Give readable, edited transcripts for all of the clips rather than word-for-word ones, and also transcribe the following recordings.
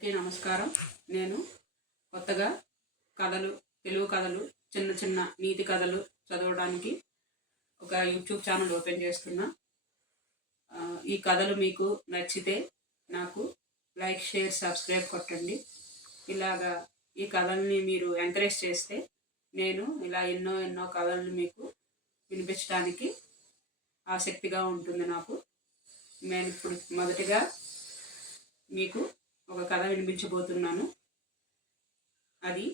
నమస్కారం. నేను కొత్తగా కథలు, తెలుగు కథలు, చిన్న చిన్న నీతి కథలు చదవడానికి ఒక యూట్యూబ్ ఛానల్ ఓపెన్ చేస్తున్నా. ఈ కథలు మీకు నచ్చితే నాకు లైక్, షేర్, సబ్స్క్రైబ్ కొట్టండి. ఇలాగా ఈ కథల్ని మీరు ఎంకరేజ్ చేస్తే నేను ఇలా ఎన్నో కథలను మీకు వినిపించడానికి ఆసక్తిగా ఉంటుంది నాకు. నేను ఇప్పుడు మొదటిగా మీకు ఒక కథ వినిపించబోతున్నాను. అది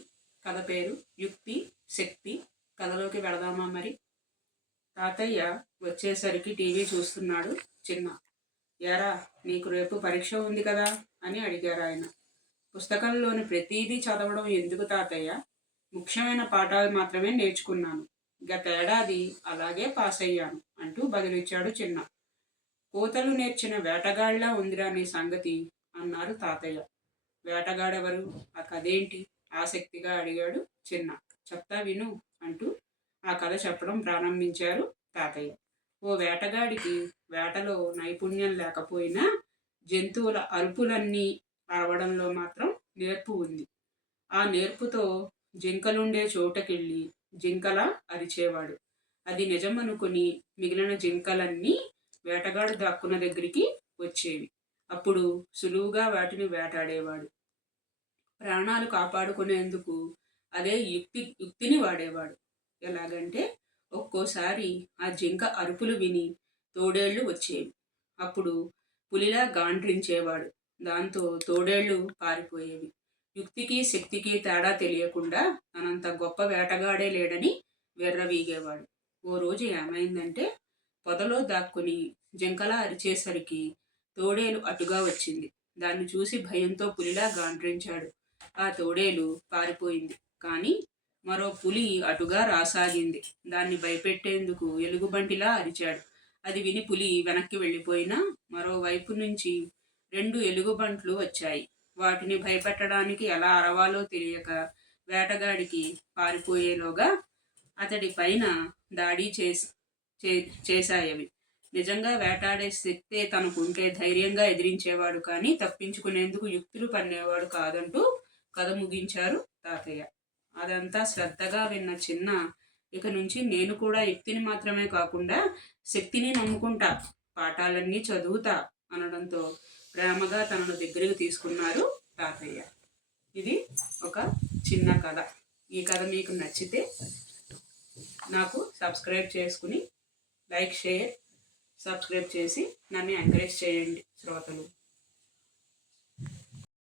కథ పేరు యుక్తి శక్తి. కథలోకి వెళదామా మరి? తాతయ్య వచ్చేసరికి టీవీ చూస్తున్నాడు చిన్న. యారా, నీకు రేపు పరీక్ష ఉంది కదా అని అడిగారు ఆయన. పుస్తకంలోని ప్రతిదీ చదవడం ఎందుకు తాతయ్య? ముఖ్యమైన పాఠాలు మాత్రమే నేర్చుకున్నాను. గత ఏడాది అలాగే పాస్ అయ్యాను అంటూ బదులిచ్చాడు చిన్న. కోతలు నేర్చిన వేటగాళ్లా ఉందిరా నీ సంగతి అన్నారు తాతయ్య. వేటగాడెవరు? ఆ కథేంటి? ఆసక్తిగా అడిగాడు చిన్న. చెప్తా విను అంటూ ఆ కథ చెప్పడం ప్రారంభించారు తాతయ్య. ఓ వేటగాడికి వేటలో నైపుణ్యం లేకపోయినా జంతువుల అరుపులన్నీ అరవడంలో మాత్రం నేర్పు ఉంది. ఆ నేర్పుతో జింకలుండే చోటకెళ్ళి జింకలా అరిచేవాడు. అది నిజమనుకుని మిగిలిన జింకలన్నీ వేటగాడు దాక్కున్న దగ్గరికి వచ్చేవి. అప్పుడు సులువుగా వాటిని వేటాడేవాడు. ప్రాణాలు కాపాడుకునేందుకు అదే యుక్తిని వాడేవాడు. ఎలాగంటే, ఒక్కోసారి ఆ జింక అరుపులు విని తోడేళ్లు వచ్చేవి. అప్పుడు పులిలా గాండ్రించేవాడు. దాంతో తోడేళ్లు పారిపోయేవి. యుక్తికి శక్తికి తేడా తెలియకుండా తనంత గొప్ప వేటగాడే లేడని వెర్రవీగేవాడు. ఓ రోజు ఏమైందంటే, పొదలో దాక్కుని జింకలా అరిచేసరికి తోడేలు అటుగా వచ్చింది. దాన్ని చూసి భయంతో పులిలా గాండ్రించాడు. ఆ తోడేలు పారిపోయింది. కానీ మరో పులి అటుగా రాసాగింది. దాన్ని భయపెట్టేందుకు ఎలుగుబంటిలా అరిచాడు. అది విని పులి వెనక్కి వెళ్ళిపోయినా మరోవైపు నుంచి 2 ఎలుగుబంట్లు వచ్చాయి. వాటిని భయపెట్టడానికి ఎలా అరవాలో తెలియక వేటగాడికి పారిపోయేలోగా అతడి పైన దాడి చేశాయవి. నిజంగా వేటాడే శక్తే తనకుంటే ధైర్యంగా ఎదిరించేవాడు, కానీ తప్పించుకునేందుకు యుక్తులు పన్నేవాడు కాదంటూ కథ ముగించారు తాతయ్య. అదంతా శ్రద్ధగా విన్న చిన్న, ఇక నుంచి నేను కూడా యుక్తిని మాత్రమే కాకుండా శక్తిని నమ్ముకుంటా, పాఠాలన్నీ చదువుతా అనడంతో ప్రేమగా తనను దగ్గరికి తీసుకున్నారు తాతయ్య. ఇది ఒక చిన్న కథ. ఈ కథ మీకు నచ్చితే నాకు సబ్స్క్రైబ్ చేసుకుని లైక్, షేర్, సబ్స్క్రైబ్ చేసి నన్ను ఎంకరేజ్ చేయండి శ్రోతలు.